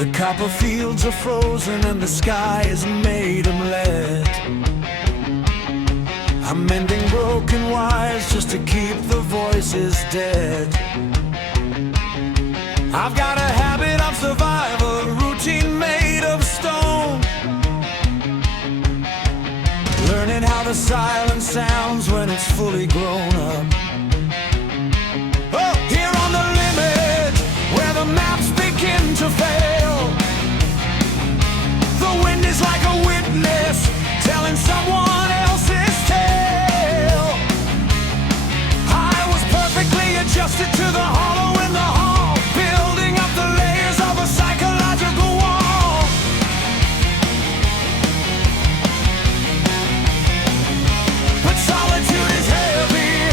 The copper fields are frozen and the sky is made of lead. I'm mending broken wires just to keep the voices dead. I've got a habit of survival, a routine made of stone. Learning how the silence sounds when it's fully grown up. Oh, here on the limit, where the maps begin to fail, the wind is like a witness telling someone else's tale. I was perfectly adjusted to the hollow in the hall, building up the layers of a psychological wall. But solitude is heavy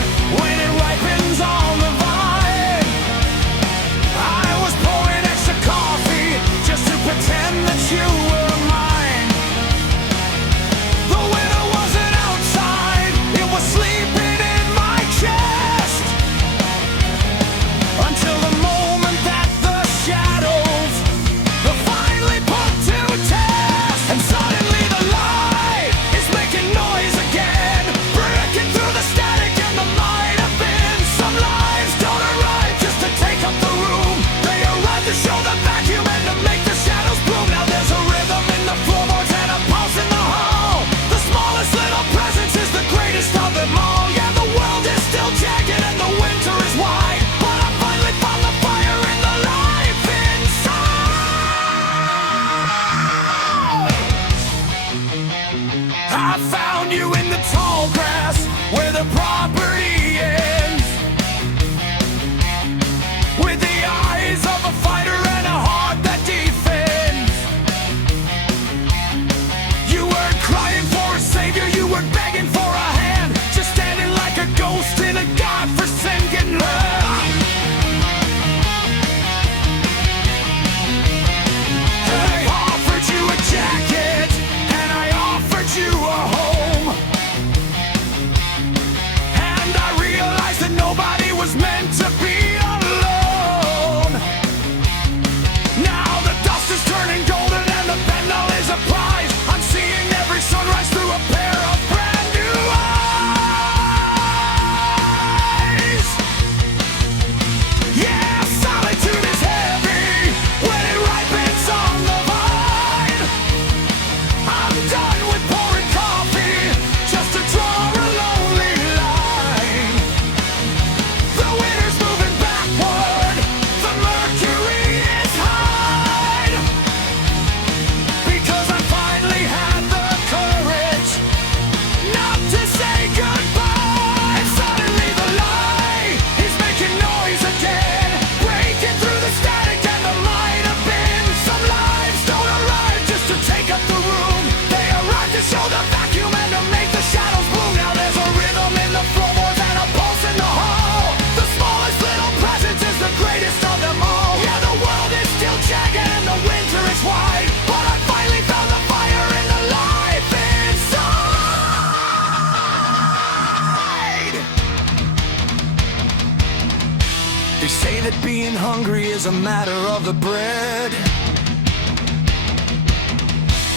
that being hungry is a matter of the bread.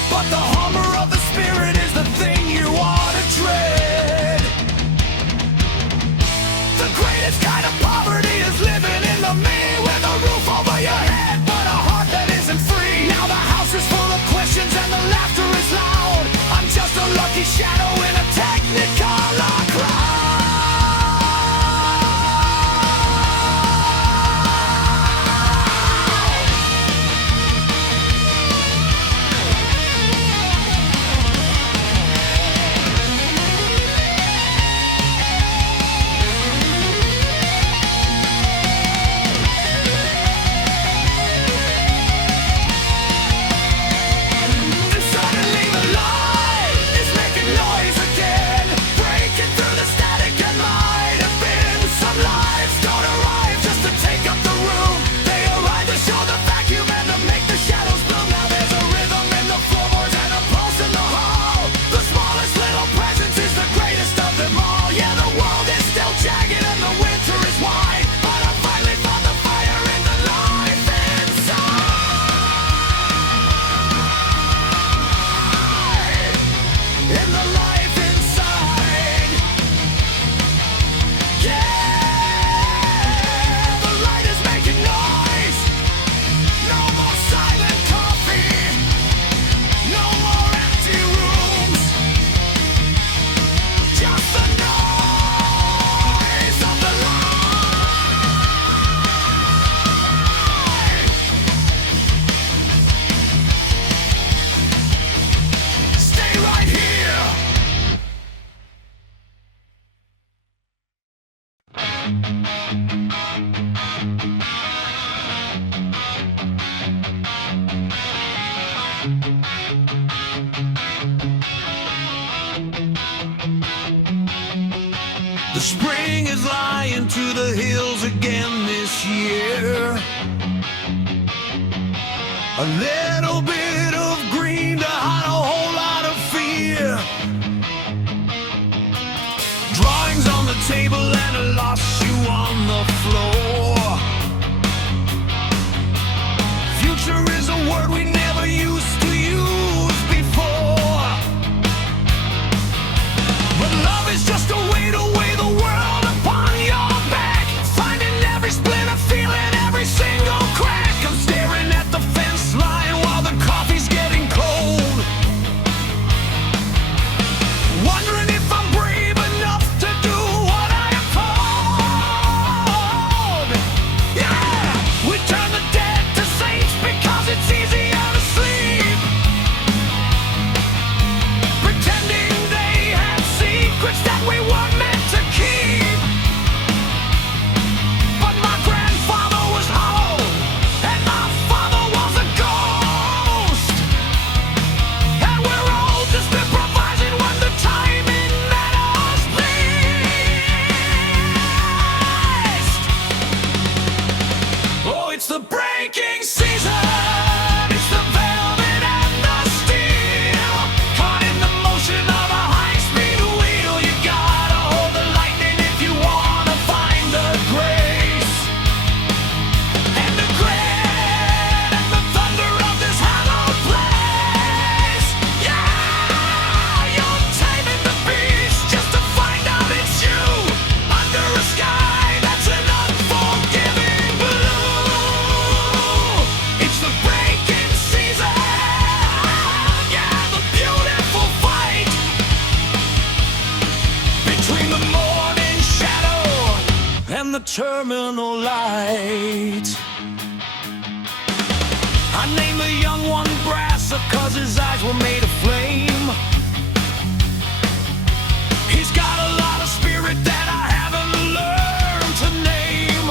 But the hunger of the spirit is the thing you ought to dread. The greatest kind of poverty is living in the me with a roof over your head, but a heart that isn't free. Now the house is full of questions and the laughter is loud. I'm just a lucky shadow in a technicolor crowd. The spring is lying to the hills again this year. A little bit of green to hide a whole lot of fear. Drawings on the table and a lost shoe on the floor. Future is a word we never used to use before. But love is just a way to weigh the world upon your back. Finding every splinter, feeling every single crack. I'm staring at the fence line while the coffee's getting cold. Wondering if I'm brave enough to do what I am told. Yeah, we turn the dead to saints because it's easier to sleep. Pretending they have secrets that we weren't meant to keep. But my grandfather was hollow, and my father was a ghost. And we're all just improvising when the timing matters least. Oh, it's the breaking season. It's the velvet and the steel. Caught in the motion of a high-speed wheel. You gotta hold the lightning if you wanna find the grace. And the grit and the thunder of this hallowed place. Yeah, you're taming the beast just to find out it's you. Under a sky that's an unforgiving blue. It's the breaking season. Yeah, the beautiful fight between the morning shadow and the terminal light. I named the young one Brass cause his eyes were made of flame. He's got a lot of spirit that I haven't learned to name.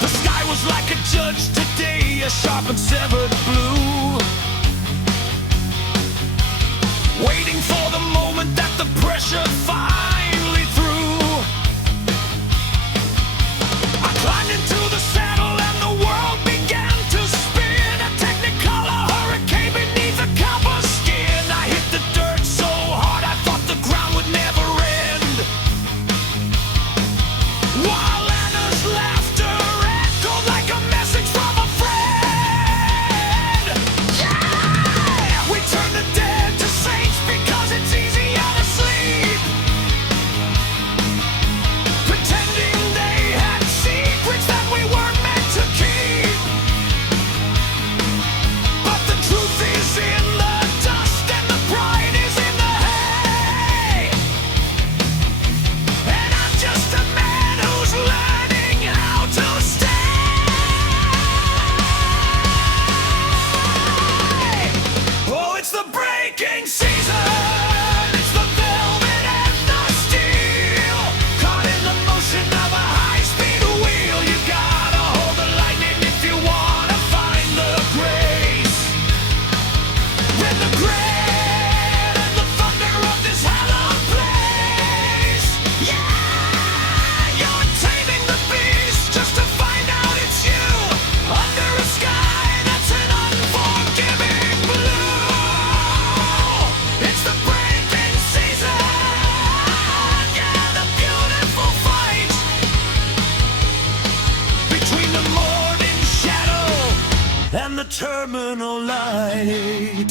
The sky was like a judge today, a sharp and severed blue. Waiting for the moment that the pressure finally threw. I climbed into the saddle and the world began to spin. A technicolor hurricane beneath a copper skin. I hit the dirt so hard I thought the ground would never end. While an and the terminal light.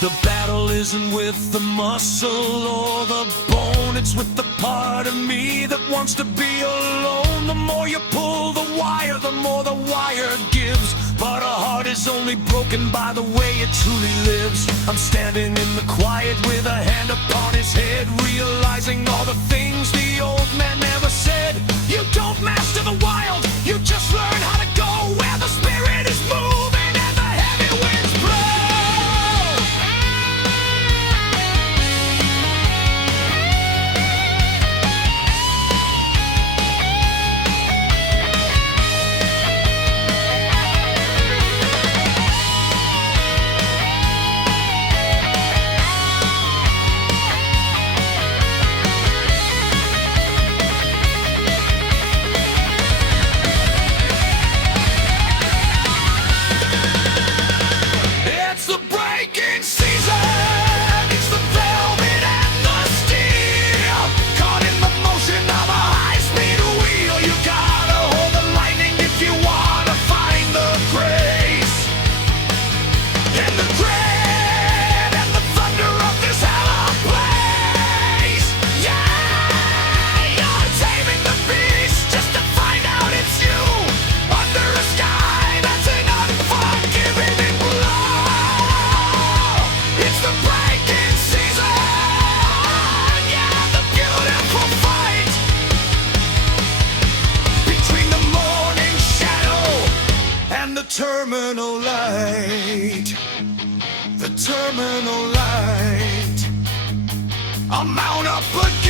The battle isn't with the muscle or the bone, it's with the part of me that wants to be alone. The more you pull the wire, the more the wire gives, but a heart is only broken by the way it truly lives. I'm standing in the quiet with a hand upon his head, realizing all the things the old man never said. You don't master the wild, you just learn how to go where the spirit is moving and the heavy winds blow. Terminal light, the terminal light. I'll mount up again.